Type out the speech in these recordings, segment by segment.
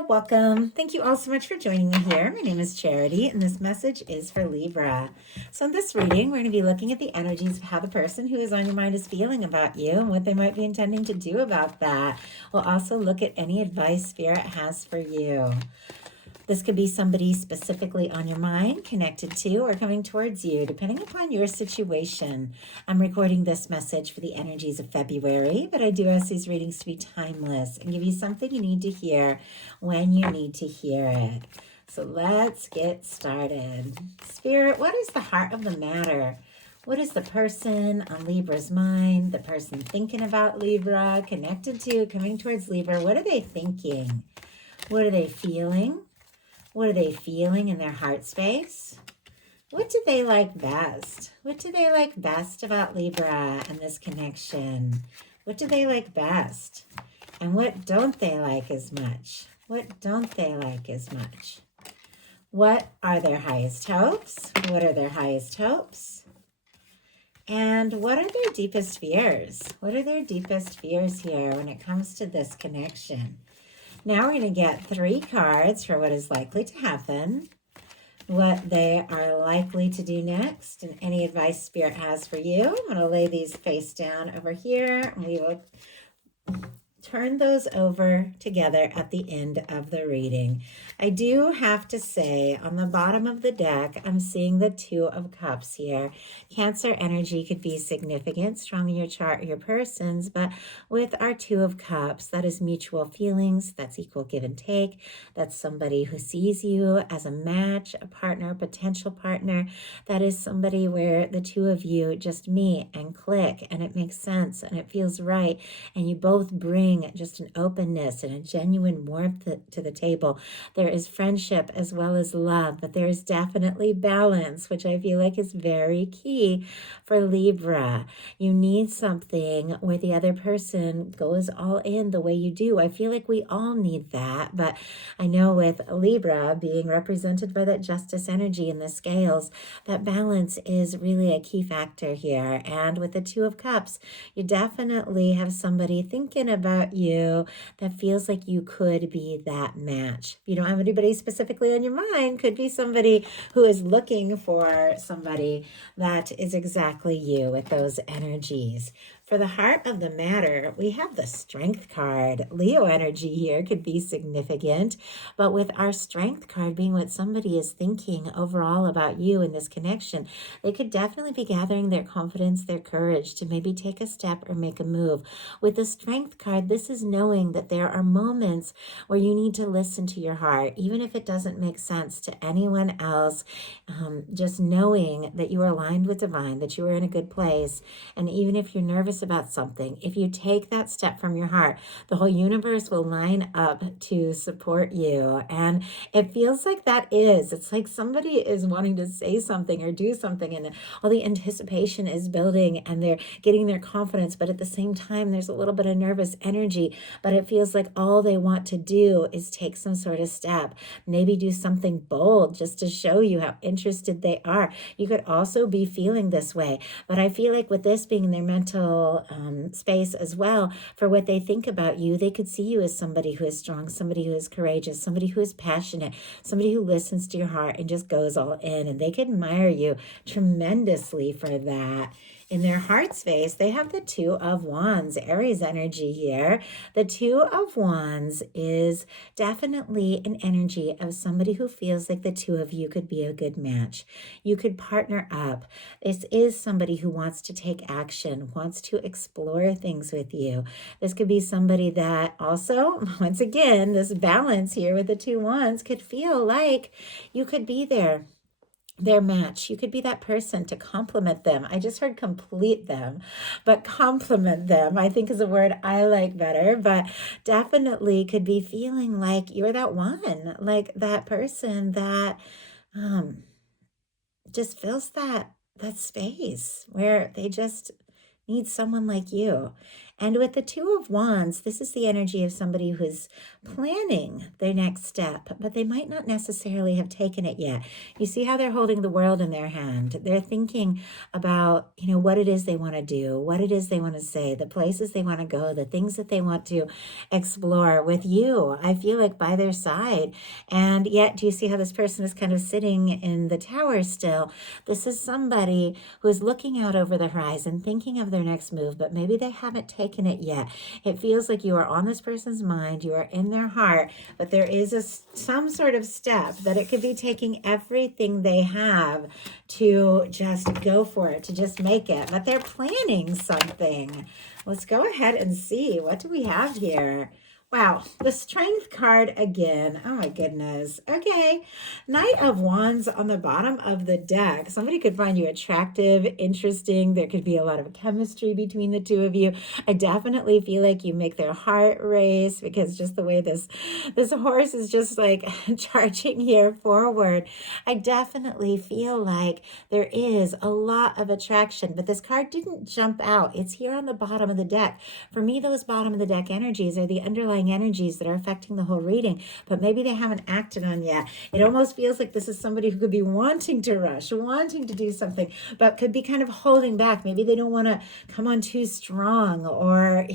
Hello, welcome. Thank you all so much for joining me here. My name is Charity, and this message is for Libra. So, in this reading, we're going to be looking at the energies of how the person who is on your mind is feeling about you and what they might be intending to do about that. We'll also look at any advice Spirit has for you. This could be somebody specifically on your mind, connected to, or coming towards you, depending upon your situation. I'm recording this message for the energies of February, but I do ask these readings to be timeless and give you something you need to hear when you need to hear it. So let's get started. Spirit, what is the heart of the matter? What is the person on Libra's mind, the person thinking about Libra, connected to, coming towards Libra? What are they thinking? What are they feeling? What are they feeling in their heart space? What do they like best? What do they like best about Libra and this connection? What do they like best? And what don't they like as much? What don't they like as much? What are their highest hopes? What are their highest hopes? And what are their deepest fears? What are their deepest fears here when it comes to this connection? Now we're going to get 3 cards for what is likely to happen, what they are likely to do next, and any advice Spirit has for you. I'm going to lay these face down over here, and we will turn those over together at the end of the reading. I do have to say, on the bottom of the deck, I'm seeing the 2 of Cups here. Cancer energy could be significant, strong in your chart or your person's, but with our 2 of Cups, that is mutual feelings, that's equal give and take, that's somebody who sees you as a match, a partner, potential partner. That is somebody where the 2 of you just meet and click, and it makes sense, and it feels right, and you both bring just an openness and a genuine warmth to the table. There is friendship as well as love, but there is definitely balance, which I feel like is very key for Libra. You need something where the other person goes all in the way you do. I feel like we all need that, but I know with Libra being represented by that justice energy in the scales, that balance is really a key factor here. And with the 2 of Cups, you definitely have somebody thinking about you that feels like you could be that match. If you don't have anybody specifically on your mind, could be somebody who is looking for somebody that is exactly you with those energies. For the heart of the matter, we have the Strength card. Leo energy here could be significant, but with our Strength card being what somebody is thinking overall about you in this connection, they could definitely be gathering their confidence, their courage to maybe take a step or make a move. With the Strength card, this is knowing that there are moments where you need to listen to your heart, even if it doesn't make sense to anyone else. Just knowing that you are aligned with divine, that you are in a good place, and even if you're nervous about something, if you take that step from your heart, the whole universe will line up to support you. And it feels like it's like somebody is wanting to say something or do something, and all the anticipation is building and they're getting their confidence, but at the same time there's a little bit of nervous energy, but it feels like all they want to do is take some sort of step, maybe do something bold just to show you how interested they are. You could also be feeling this way, but I feel like with this being in their mental space as well, for what they think about you, they could see you as somebody who is strong, somebody who is courageous, somebody who is passionate, somebody who listens to your heart and just goes all in, and they could admire you tremendously for that. In their heart space, they have the 2 of Wands, Aries energy here. The 2 of Wands is definitely an energy of somebody who feels like the 2 of you could be a good match. You could partner up. This is somebody who wants to take action, wants to explore things with you. This could be somebody that also, once again, this balance here with the 2 Wands could feel like you could be their match. You could be that person to compliment them. I just heard complete them, but compliment them, I think, is a word I like better, but definitely could be feeling like you're that one, like that person that just fills that space where they just need someone like you. And with the Two of Wands, this is the energy of somebody who's planning their next step, but they might not necessarily have taken it yet. You see how they're holding the world in their hand. They're thinking about, what it is they want to do, what it is they want to say, the places they want to go, the things that they want to explore with you. I feel like by their side. And yet, do you see how this person is kind of sitting in the tower still? This is somebody who is looking out over the horizon, thinking of their next move, but maybe they haven't taken it yet. It feels like you are on this person's mind, you are in their heart, but there is some sort of step that it could be taking everything they have to just go for it, to just make it, but they're planning something. Let's go ahead and see. What do we have here? Wow, the Strength card again. Oh my goodness. Okay. Knight of Wands on the bottom of the deck. Somebody could find you attractive, interesting. There could be a lot of chemistry between the two of you. I definitely feel like you make their heart race, because just the way this horse is just like charging here forward. I definitely feel like there is a lot of attraction, but this card didn't jump out. It's here on the bottom of the deck. For me, those bottom of the deck energies are the underlying energies that are affecting the whole reading, but maybe they haven't acted on yet. It almost feels like this is somebody who could be wanting to rush, wanting to do something, but could be kind of holding back. Maybe they don't want to come on too strong, or,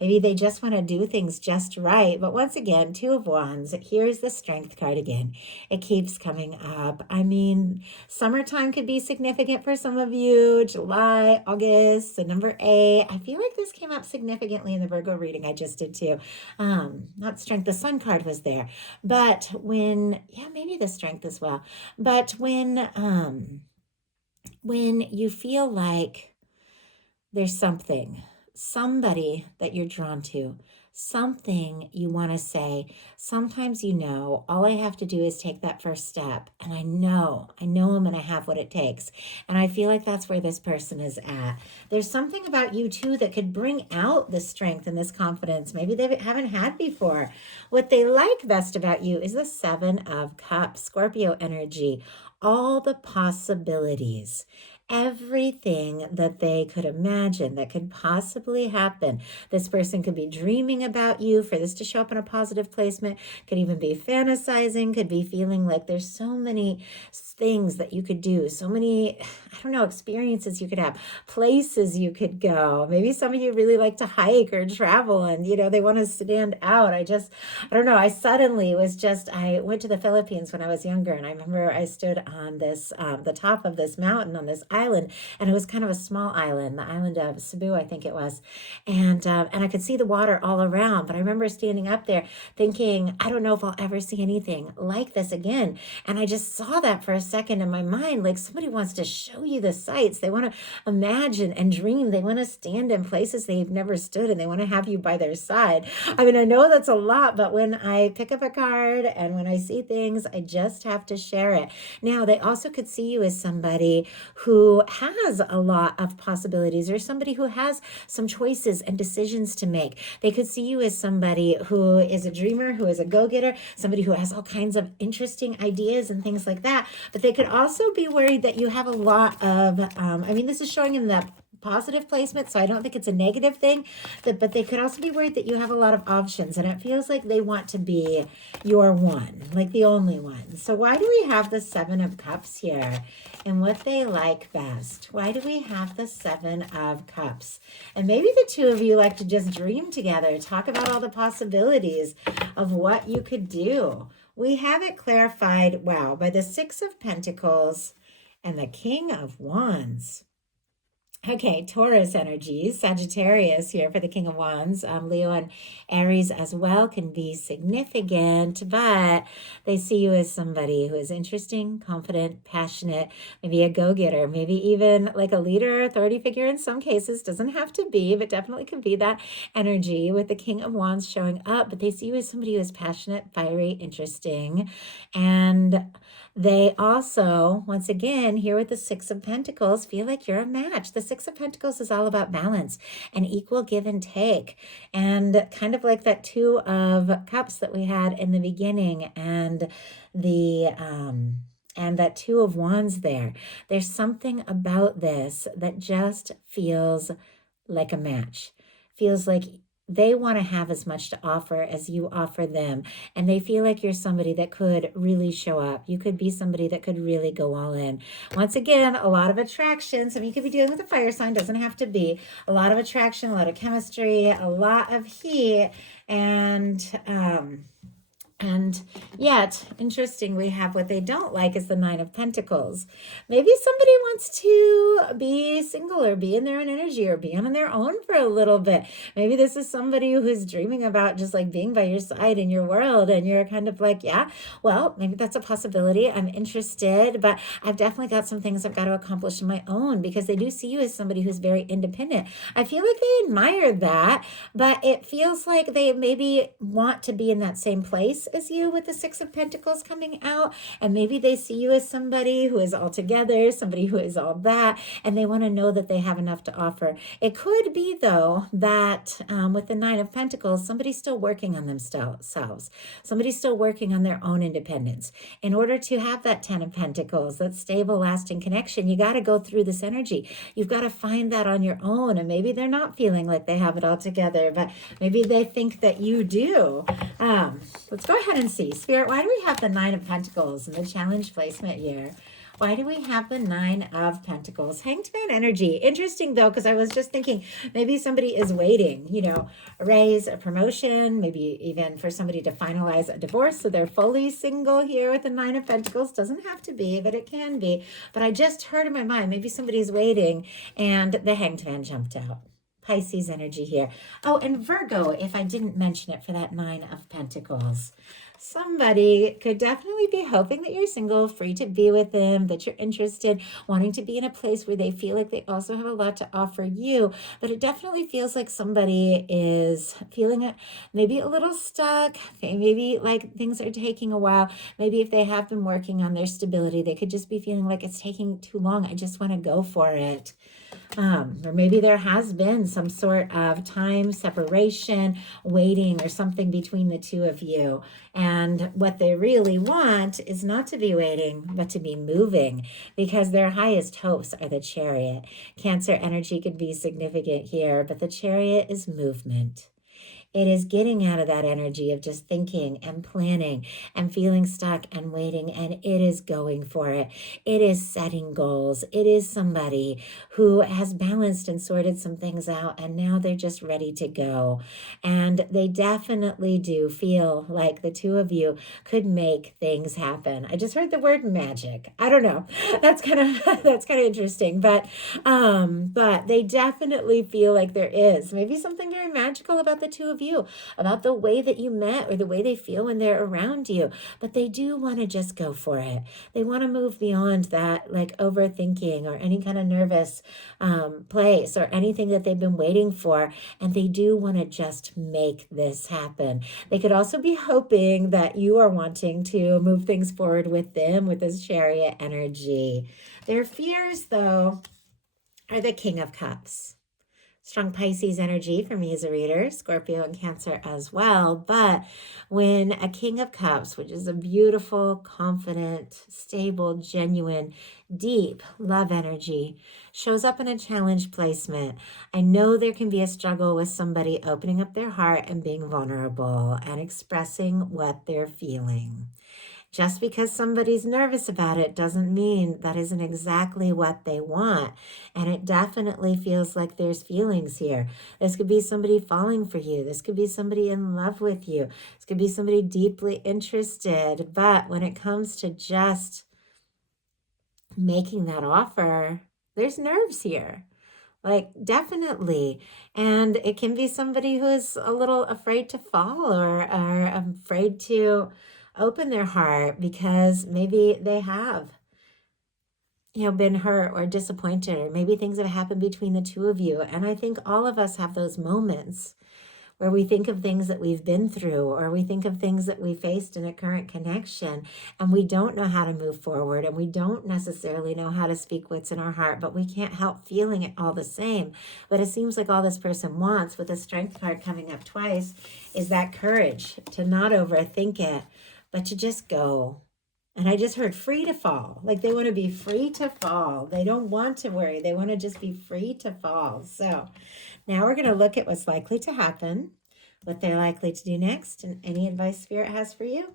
maybe they just want to do things just right. But once again, Two of Wands, here's the Strength card again. It keeps coming up. I mean, summertime could be significant for some of you. July, August, the number 8. I feel like this came up significantly in the Virgo reading I just did too. Not Strength, the Sun card was there. But maybe the Strength as well. But when you feel like there's somebody that you're drawn to, something you want to say, sometimes all I have to do is take that first step, and I know I'm going to have what it takes. And I feel like that's where this person is at. There's something about you too that could bring out this strength and this confidence maybe they haven't had before. What they like best about you is the Seven of Cups, Scorpio energy, all the possibilities. Everything that they could imagine that could possibly happen. This person could be dreaming about you. For this to show up in a positive placement, could even be fantasizing, could be feeling like there's so many things that you could do, so many, experiences you could have, places you could go. Maybe some of you really like to hike or travel, and they want to stand out. I went to the Philippines when I was younger, and I remember I stood on this the top of this mountain on this island, and it was kind of a small island, the island of Cebu, I think it was, and I could see the water all around. But I remember standing up there thinking, I don't know if I'll ever see anything like this again. And I just saw that for a second in my mind, like somebody wants to show you the sights. They want to imagine and dream. They want to stand in places they've never stood, and they want to have you by their side. I mean, I know that's a lot, but when I pick up a card and when I see things, I just have to share it. Now, they also could see you as somebody who has a lot of possibilities, or somebody who has some choices and decisions to make. They could see you as somebody who is a dreamer, who is a go-getter, somebody who has all kinds of interesting ideas and things like that. But they could also be worried that you have a lot of, this is showing in that positive placement, so I don't think it's a negative thing, but they could also be worried that you have a lot of options, and it feels like they want to be your one, like the only one. So why do we have the Seven of Cups here, and what they like best? Why do we have the Seven of Cups? And maybe the two of you like to just dream together, talk about all the possibilities of what you could do. We have it clarified, wow, by the Six of Pentacles and the King of Wands. Okay, Taurus energies, Sagittarius here for the King of Wands. Leo and Aries as well can be significant, but they see you as somebody who is interesting, confident, passionate, maybe a go-getter, maybe even like a leader or authority figure in some cases. Doesn't have to be, but definitely could be that energy with the King of Wands showing up. But they see you as somebody who is passionate, fiery, interesting, and they also, once again, here with the Six of Pentacles, feel like you're a match. The Six of Pentacles is all about balance and equal give and take, and kind of like that Two of Cups that we had in the beginning, and that Two of Wands there. There's something about this that just feels like a match. Feels like they want to have as much to offer as you offer them. And they feel like you're somebody that could really show up. You could be somebody that could really go all in. Once again, a lot of attraction. So you could be dealing with a fire sign, doesn't have to be. A lot of attraction, a lot of chemistry, a lot of heat. And yet, interesting, we have what they don't like is the Nine of Pentacles. Maybe somebody wants to be single or be in their own energy or be on their own for a little bit. Maybe this is somebody who's dreaming about just like being by your side in your world, and you're kind of like, yeah, well, maybe that's a possibility. I'm interested, but I've definitely got some things I've got to accomplish on my own, because they do see you as somebody who's very independent. I feel like they admire that, but it feels like they maybe want to be in that same place as you with the Six of Pentacles coming out. And maybe they see you as somebody who is all together, somebody who is all that, and they want to know that they have enough to offer. It could be, though, that with the Nine of Pentacles, somebody's still working on themselves. Somebody's still working on their own independence. In order to have that Ten of Pentacles, that stable, lasting connection, you got to go through this energy. You've got to find that on your own. And maybe they're not feeling like they have it all together, but maybe they think that you do. Let's go ahead and see. Spirit, why do we have the Nine of Pentacles in the challenge placement here? Why do we have the Nine of Pentacles? Hanged Man energy. Interesting, though, because I was just thinking maybe somebody is waiting, a raise, a promotion, maybe even for somebody to finalize a divorce. So they're fully single here with the Nine of Pentacles. Doesn't have to be, but it can be. But I just heard in my mind, maybe somebody's waiting, and the Hanged Man jumped out. Pisces energy here. Oh, and Virgo, if I didn't mention it for that Nine of Pentacles. Somebody could definitely be hoping that you're single, free to be with them, that you're interested, wanting to be in a place where they feel like they also have a lot to offer you. But it definitely feels like somebody is feeling it, maybe a little stuck, maybe like things are taking a while. Maybe if they have been working on their stability, they could just be feeling like it's taking too long. I just want to go for it. Or maybe there has been some sort of time separation, waiting, or something between the two of you. And what they really want is not to be waiting, but to be moving, because their highest hopes are the Chariot. Cancer energy could be significant here, but the Chariot is movement. It is getting out of that energy of just thinking and planning and feeling stuck and waiting, and it is going for it. It is setting goals. It is somebody who has balanced and sorted some things out, and now they're just ready to go. And they definitely do feel like the two of you could make things happen. I just heard the word magic. I don't know. That's kind of interesting, but they definitely feel like there is maybe something very magical about the two of you, about the way that you met or the way they feel when they're around you. But they do want to just go for it. They want to move beyond that, like overthinking or any kind of nervous place or anything that they've been waiting for. And they do want to just make this happen. They could also be hoping that you are wanting to move things forward with them with this Chariot energy. Their fears, though, are the King of Cups. Strong Pisces energy for me as a reader, Scorpio and Cancer as well. But when a King of Cups, which is a beautiful, confident, stable, genuine, deep love energy, shows up in a challenge placement, I know there can be a struggle with somebody opening up their heart and being vulnerable and expressing what they're feeling. Just because somebody's nervous about it doesn't mean that isn't exactly what they want. And it definitely feels like there's feelings here. This could be somebody falling for you. This could be somebody in love with you. This could be somebody deeply interested. But when it comes to just making that offer, there's nerves here. Like, definitely. And it can be somebody who is a little afraid to fall or afraid to open their heart because maybe they have, been hurt or disappointed, or maybe things have happened between the two of you. And I think all of us have those moments where we think of things that we've been through, or we think of things that we faced in a current connection, and we don't know how to move forward, and we don't necessarily know how to speak what's in our heart, but we can't help feeling it all the same. But it seems like all this person wants, with the Strength card coming up twice, is that courage to not overthink it, but to just go. And I just heard free to fall. Like they want to be free to fall. They don't want to worry. They want to just be free to fall. So now we're going to look at what's likely to happen, what they're likely to do next, and any advice Spirit has for you.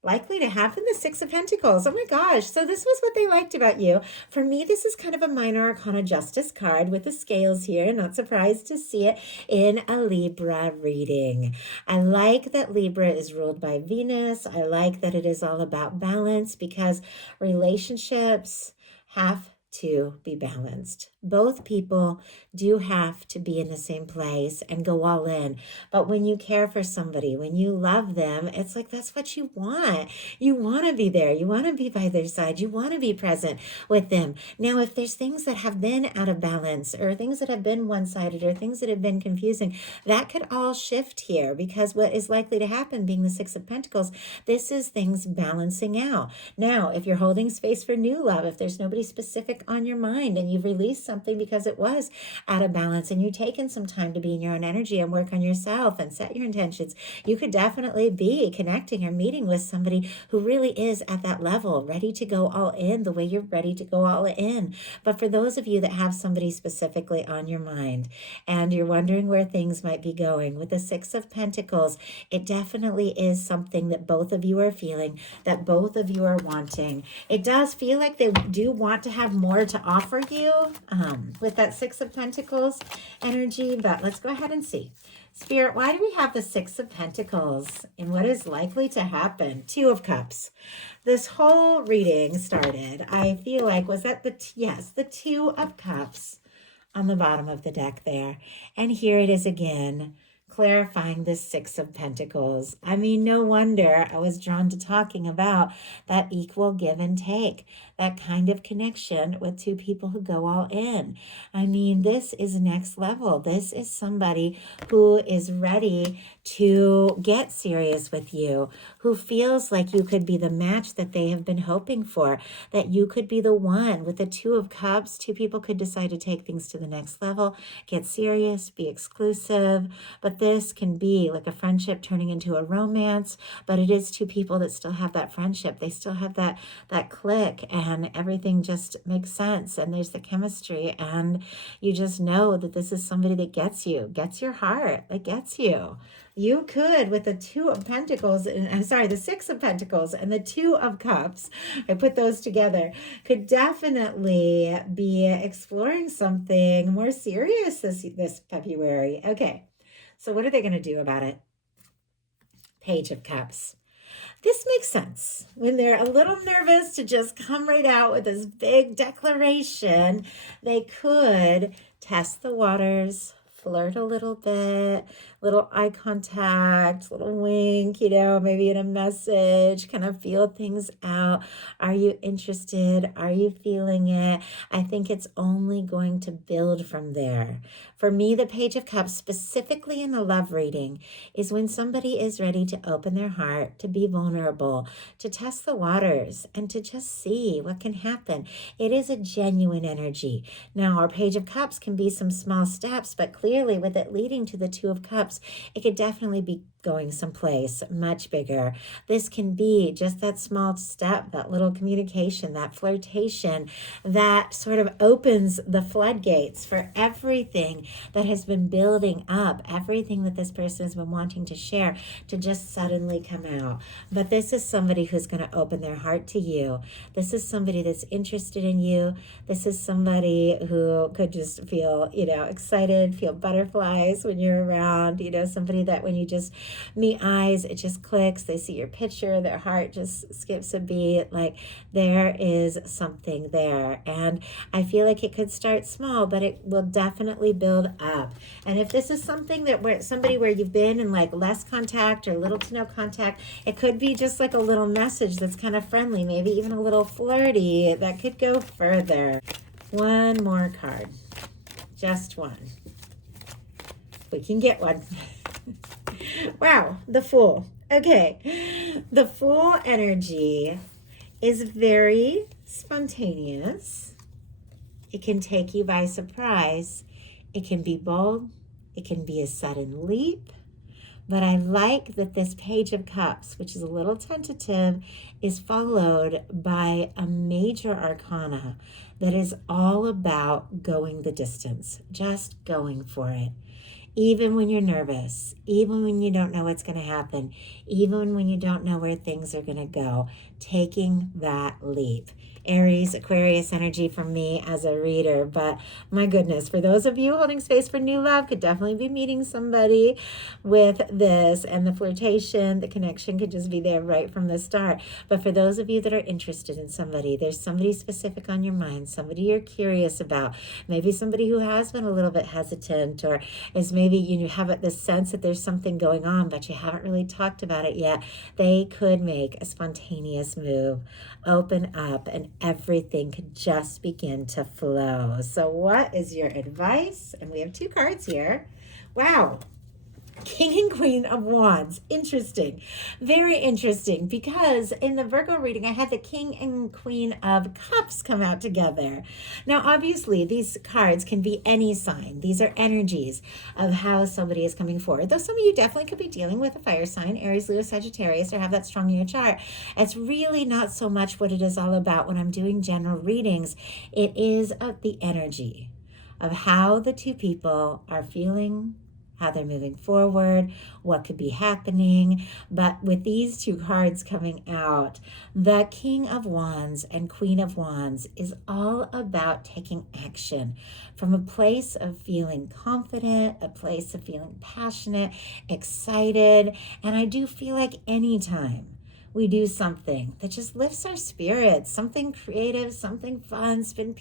Likely to happen, the Six of Pentacles. Oh my gosh. So this was what they liked about you. For me, this is kind of a minor arcana justice card with the scales here. Not surprised to see it in a Libra reading. I like that Libra is ruled by Venus. I like that it is all about balance because relationships have to be balanced. Both people do have to be in the same place and go all in. But when you care for somebody, when you love them, it's like that's what you want. You want to be there. You want to be by their side. You want to be present with them. Now, if there's things that have been out of balance or things that have been one-sided or things that have been confusing, that could all shift here because what is likely to happen being the Six of Pentacles, this is things balancing out. Now, if you're holding space for new love, if there's nobody specific on your mind and you've released something because it was out of balance and you've taken some time to be in your own energy and work on yourself and set your intentions, you could definitely be connecting or meeting with somebody who really is at that level, ready to go all in the way you're ready to go all in. But for those of you that have somebody specifically on your mind and you're wondering where things might be going with the Six of Pentacles, it definitely is something that both of you are feeling, that both of you are wanting. It does feel like they do want to have more to offer you with that Six of Pentacles energy, but let's go ahead and see. Spirit, why do we have the Six of Pentacles and what is likely to happen? Two of Cups. This whole reading started, I feel like, was that yes, the Two of Cups on the bottom of the deck there. And here it is again, clarifying this Six of Pentacles. I mean, no wonder I was drawn to talking about that equal give and take, that kind of connection with two people who go all in. I mean, this is next level. This is somebody who is ready to get serious with you, who feels like you could be the match that they have been hoping for, that you could be the one. With the Two of Cups, two people could decide to take things to the next level, get serious, be exclusive. But this can be like a friendship turning into a romance, but it is two people that still have that friendship. They still have that click and everything just makes sense. And there's the chemistry and you just know that this is somebody that gets you, gets your heart, that gets you. You could, with the Two of Pentacles, the Six of Pentacles and the Two of Cups, I put those together, could definitely be exploring something more serious this February. Okay, so what are they going to do about it? Page of Cups. This makes sense. When they're a little nervous to just come right out with this big declaration, they could test the waters, flirt a little bit, little eye contact, little wink, maybe in a message, kind of feel things out. Are you interested? Are you feeling it? I think it's only going to build from there. For me, the Page of Cups, specifically in the love reading, is when somebody is ready to open their heart, to be vulnerable, to test the waters, and to just see what can happen. It is a genuine energy. Now, our Page of Cups can be some small steps, but clearly with it leading to the Two of Cups, it could definitely be going someplace much bigger. This can be just that small step, that little communication, that flirtation, that sort of opens the floodgates for everything that has been building up, everything that this person has been wanting to share to just suddenly come out. But this is somebody who's going to open their heart to you. This is somebody that's interested in you. This is somebody who could just feel, excited, feel butterflies when you're around, somebody that when you just meet eyes, it just clicks. They see your picture, their heart just skips a beat. Like there is something there. And I feel like it could start small, but it will definitely build up. And if this is something that where you've been in like less contact or little to no contact, it could be just like a little message that's kind of friendly, maybe even a little flirty that could go further. One more card, just one. We can get one. Wow, the Fool. Okay, the Fool energy is very spontaneous. It can take you by surprise. It can be bold. It can be a sudden leap. But I like that this Page of Cups, which is a little tentative, is followed by a major arcana that is all about going the distance, just going for it. Even when you're nervous, even when you don't know what's going to happen, even when you don't know where things are going to go, taking that leap. Aries, Aquarius energy from me as a reader. But my goodness, for those of you holding space for new love, could definitely be meeting somebody with this, and the flirtation, the connection could just be there right from the start. But for those of you that are interested in somebody, there's somebody specific on your mind, somebody you're curious about, maybe somebody who has been a little bit hesitant, or is maybe you have this sense that there's something going on, but you haven't really talked about it yet. They could make a spontaneous move, open up, and everything could just begin to flow. So what is your advice? And we have 2 cards here. Wow. King and Queen of Wands. Interesting. Very interesting, because in the Virgo reading, I had the King and Queen of Cups come out together. Now, obviously, these cards can be any sign. These are energies of how somebody is coming forward. Though some of you definitely could be dealing with a fire sign, Aries, Leo, Sagittarius, or have that strong in your chart. It's really not so much what it is all about when I'm doing general readings. It is of the energy of how the 2 people are feeling, how they're moving forward, what could be happening. But with these 2 cards coming out, the King of Wands and Queen of Wands is all about taking action from a place of feeling confident, a place of feeling passionate, excited. And I do feel like anytime we do something that just lifts our spirits, something creative, something fun, spend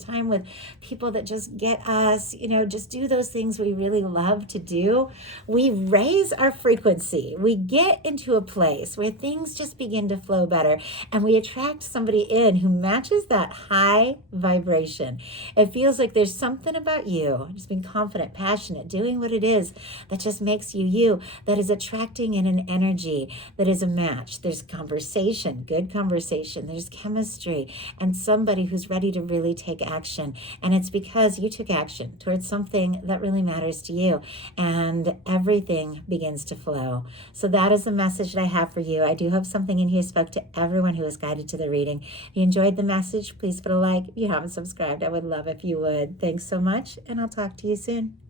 time with people that just get us, just do those things we really love to do. We raise our frequency. We get into a place where things just begin to flow better, and we attract somebody in who matches that high vibration. It feels like there's something about you, just being confident, passionate, doing what it is that just makes you you, that is attracting in an energy that is a match. There's conversation, good conversation, there's chemistry, and somebody who's ready to really take action. And it's because you took action towards something that really matters to you, and everything begins to flow. So that is the message that I have for you. I do hope something in here spoke to everyone who was guided to the reading. If you enjoyed the message, please put a like. If you haven't subscribed, I would love if you would. Thanks so much, and I'll talk to you soon.